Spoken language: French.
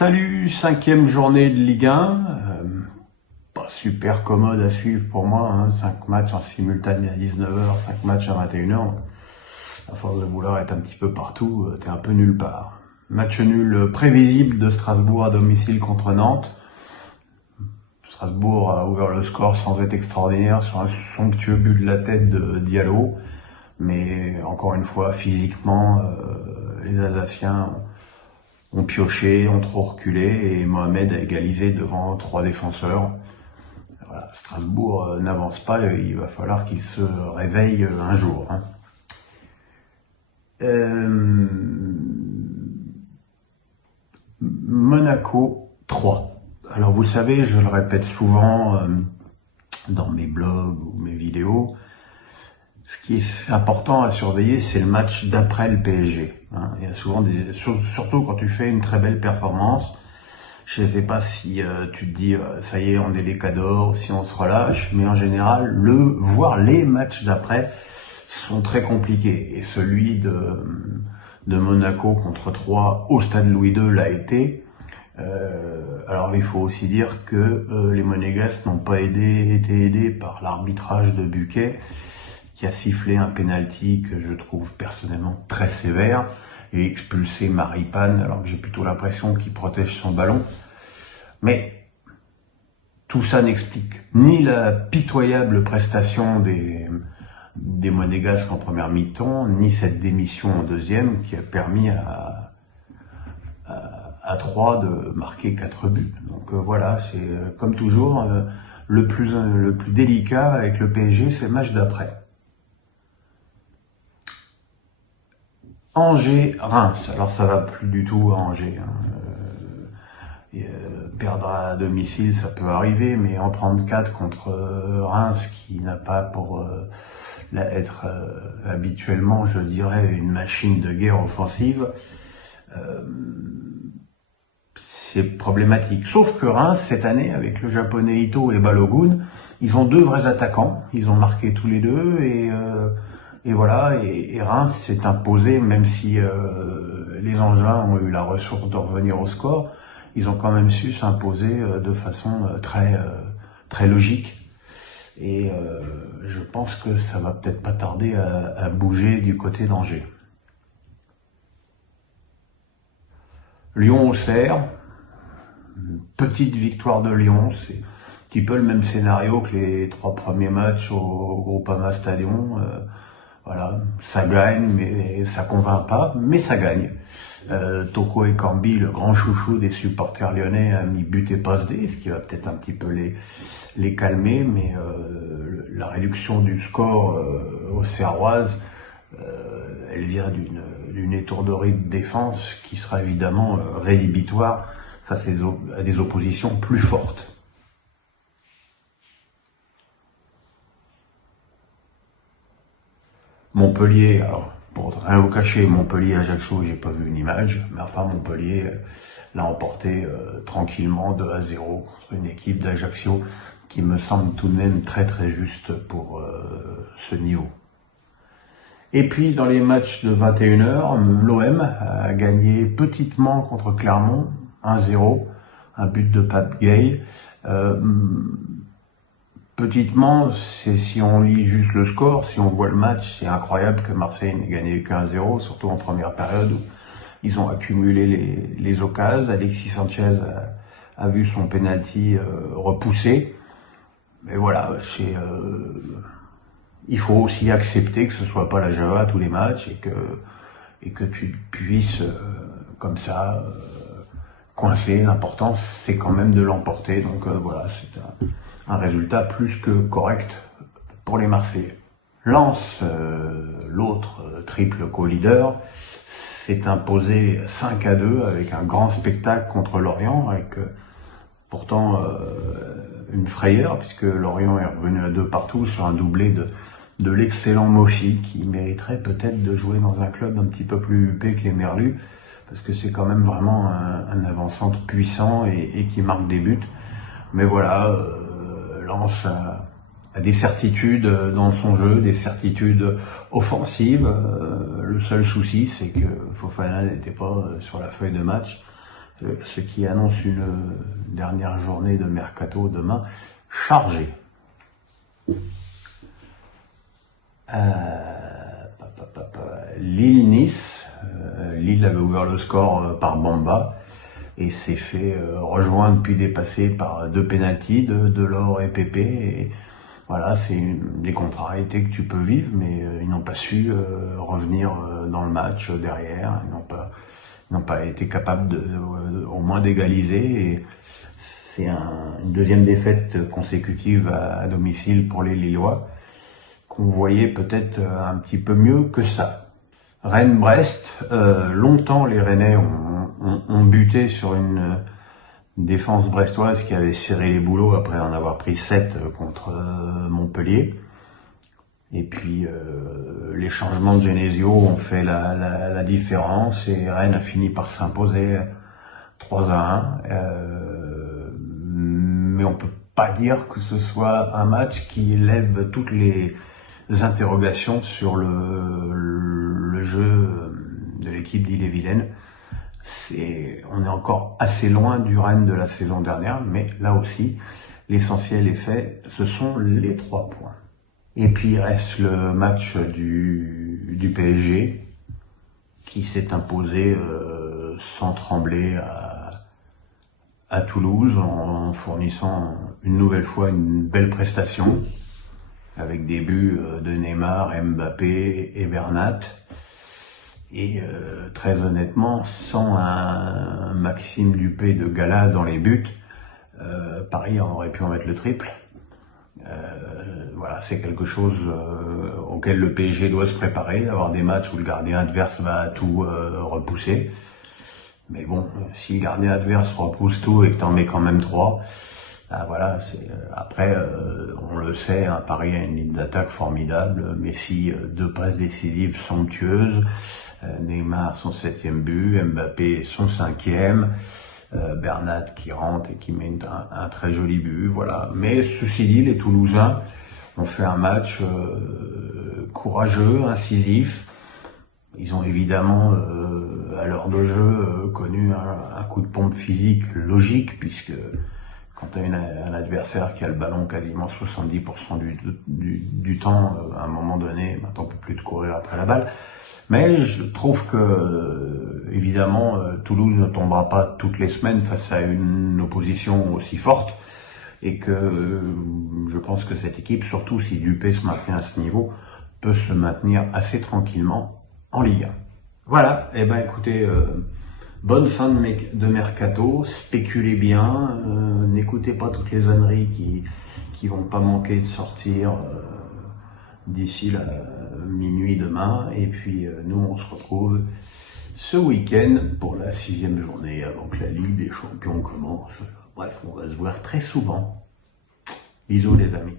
Salut, cinquième journée de Ligue 1. Pas super commode à suivre pour moi, 5 matchs en simultané à 19h, 5 matchs à 21h. À force de vouloir être un petit peu partout, t'es un peu nulle part. Match nul prévisible de Strasbourg à domicile contre Nantes. Strasbourg a ouvert le score sans être extraordinaire sur un somptueux but de la tête de Diallo. Mais encore une fois, physiquement, les Alsaciens ont pioché, ont trop reculé et Mohamed a égalisé devant 3 défenseurs. Voilà, Strasbourg n'avance pas, il va falloir qu'il se réveille un jour. Monaco 3. Alors vous savez, je le répète souvent dans mes blogs ou mes vidéos, ce qui est important à surveiller, c'est le match d'après le PSG. Il y a souvent surtout quand tu fais une très belle performance. Je ne sais pas si tu te dis ça y est, on est les cadors, si on se relâche, mais en général, voire les matchs d'après sont très compliqués. Et celui de Monaco contre 3 au stade Louis II l'a été. Alors il faut aussi dire que les Monégasques n'ont pas été aidés par l'arbitrage de Buquet, qui a sifflé un penalty que je trouve personnellement très sévère et expulsé Maripane, alors que j'ai plutôt l'impression qu'il protège son ballon. Mais tout ça n'explique ni la pitoyable prestation des Monégasques en première mi-temps, ni cette démission en deuxième qui a permis à 3 de marquer 4 buts. Donc voilà, c'est comme toujours, le plus délicat avec le PSG, c'est le match d'après. Angers-Reims, alors ça va plus du tout à Angers. Perdre à domicile, ça peut arriver, mais en prendre 4 contre Reims, qui n'a pas pour être habituellement, je dirais, une machine de guerre offensive, c'est problématique. Sauf que Reims, cette année, avec le japonais Ito et Balogun, ils ont 2 vrais attaquants, ils ont marqué tous les deux, et voilà, et Reims s'est imposé, même si les Angevins ont eu la ressource de revenir au score, ils ont quand même su s'imposer de façon très logique. Et je pense que ça va peut-être pas tarder à bouger du côté d'Angers. Lyon-Auxerre, petite victoire de Lyon, c'est un petit peu le même scénario que les 3 premiers matchs au Groupama Stadion. Voilà, ça gagne, mais ça convainc pas, mais ça gagne. Toko Ekambi, le grand chouchou des supporters lyonnais, a mis but et passe D, ce qui va peut-être un petit peu les calmer, mais la réduction du score auxerroise, elle vient d'une étourderie de défense qui sera évidemment rédhibitoire face à des oppositions plus fortes. Montpellier, alors pour rien vous cacher, Montpellier-Ajaccio, j'ai pas vu une image, mais enfin Montpellier l'a emporté tranquillement 2-0 contre une équipe d'Ajaccio qui me semble tout de même très très juste pour ce niveau. Et puis dans les matchs de 21h, l'OM a gagné petitement contre Clermont, 1-0, un but de Pape Gueye. Petitement, c'est si on lit juste le score, si on voit le match, c'est incroyable que Marseille n'ait gagné que 1-0, surtout en première période où ils ont accumulé les occasions. Alexis Sanchez a vu son penalty repoussé. Mais voilà, il faut aussi accepter que ce soit pas la Java à tous les matchs et que tu puisses comme ça coincer. L'important, c'est quand même de l'emporter. Donc voilà, c'est un résultat plus que correct pour les Marseillais. Lens, l'autre triple co-leader, s'est imposé 5-2 avec un grand spectacle contre Lorient, avec pourtant une frayeur, puisque Lorient est revenu à 2 partout sur un doublé de l'excellent Mofi, qui mériterait peut-être de jouer dans un club un petit peu plus huppé que les Merlus, parce que c'est quand même vraiment un avant-centre puissant et qui marque des buts. Mais voilà, Lens a des certitudes dans son jeu, des certitudes offensives. Le seul souci, c'est que Fofana n'était pas sur la feuille de match. ce qui annonce une dernière journée de mercato demain chargée. Lille-Nice. Lille avait ouvert le score par Bamba et s'est fait rejoindre puis dépasser par 2 pénaltys de Delors et Pépé. Et voilà, c'est des contrariétés que tu peux vivre, mais ils n'ont pas su revenir dans le match derrière. Ils n'ont pas été capables au moins d'égaliser. Et c'est une deuxième défaite consécutive à domicile pour les Lillois, qu'on voyait peut-être un petit peu mieux que ça. Rennes-Brest, longtemps les Rennais ont buté sur une défense brestoise qui avait serré les bouleaux après en avoir pris 7 contre Montpellier. Et puis les changements de Genesio ont fait la différence et Rennes a fini par s'imposer 3-1. Mais on peut pas dire que ce soit un match qui lève toutes les interrogations sur le jeu de l'équipe d'Ille-et-Vilaine. On est encore assez loin du Rennes de la saison dernière, mais là aussi, l'essentiel est fait, ce sont les 3 points. Et puis il reste le match du PSG, qui s'est imposé sans trembler à Toulouse, en fournissant une nouvelle fois une belle prestation, avec des buts de Neymar, Mbappé et Bernat. Et très honnêtement, sans un Maxime Dupé de gala dans les buts, Paris aurait pu en mettre le triple. Voilà, c'est quelque chose auquel le PSG doit se préparer, avoir des matchs où le gardien adverse va tout repousser. Mais bon, si le gardien adverse repousse tout et que t'en mets quand même 3, voilà, après, on le sait, hein, Paris a une ligne d'attaque formidable. Messi, 2 passes décisives somptueuses. Neymar, son 7e but. Mbappé, son 5e. Bernat qui rentre et qui met un très joli but. Voilà. Mais ceci dit, les Toulousains ont fait un match courageux, incisif. Ils ont évidemment, à l'heure de jeu, connu un coup de pompe physique logique, puisque quand tu as un adversaire qui a le ballon quasiment 70% du temps, à un moment donné, maintenant on peut plus te courir après la balle. Mais je trouve que, évidemment, Toulouse ne tombera pas toutes les semaines face à une opposition aussi forte, et que je pense que cette équipe, surtout si Dupé se maintient à ce niveau, peut se maintenir assez tranquillement en Ligue 1. Voilà, et écoutez, bonne fin de mercato, spéculez bien, n'écoutez pas toutes les âneries qui vont pas manquer de sortir d'ici minuit demain. Et puis nous on se retrouve ce week-end pour la 6e journée avant que la Ligue des Champions commence. Bref, on va se voir très souvent. Bisous les amis.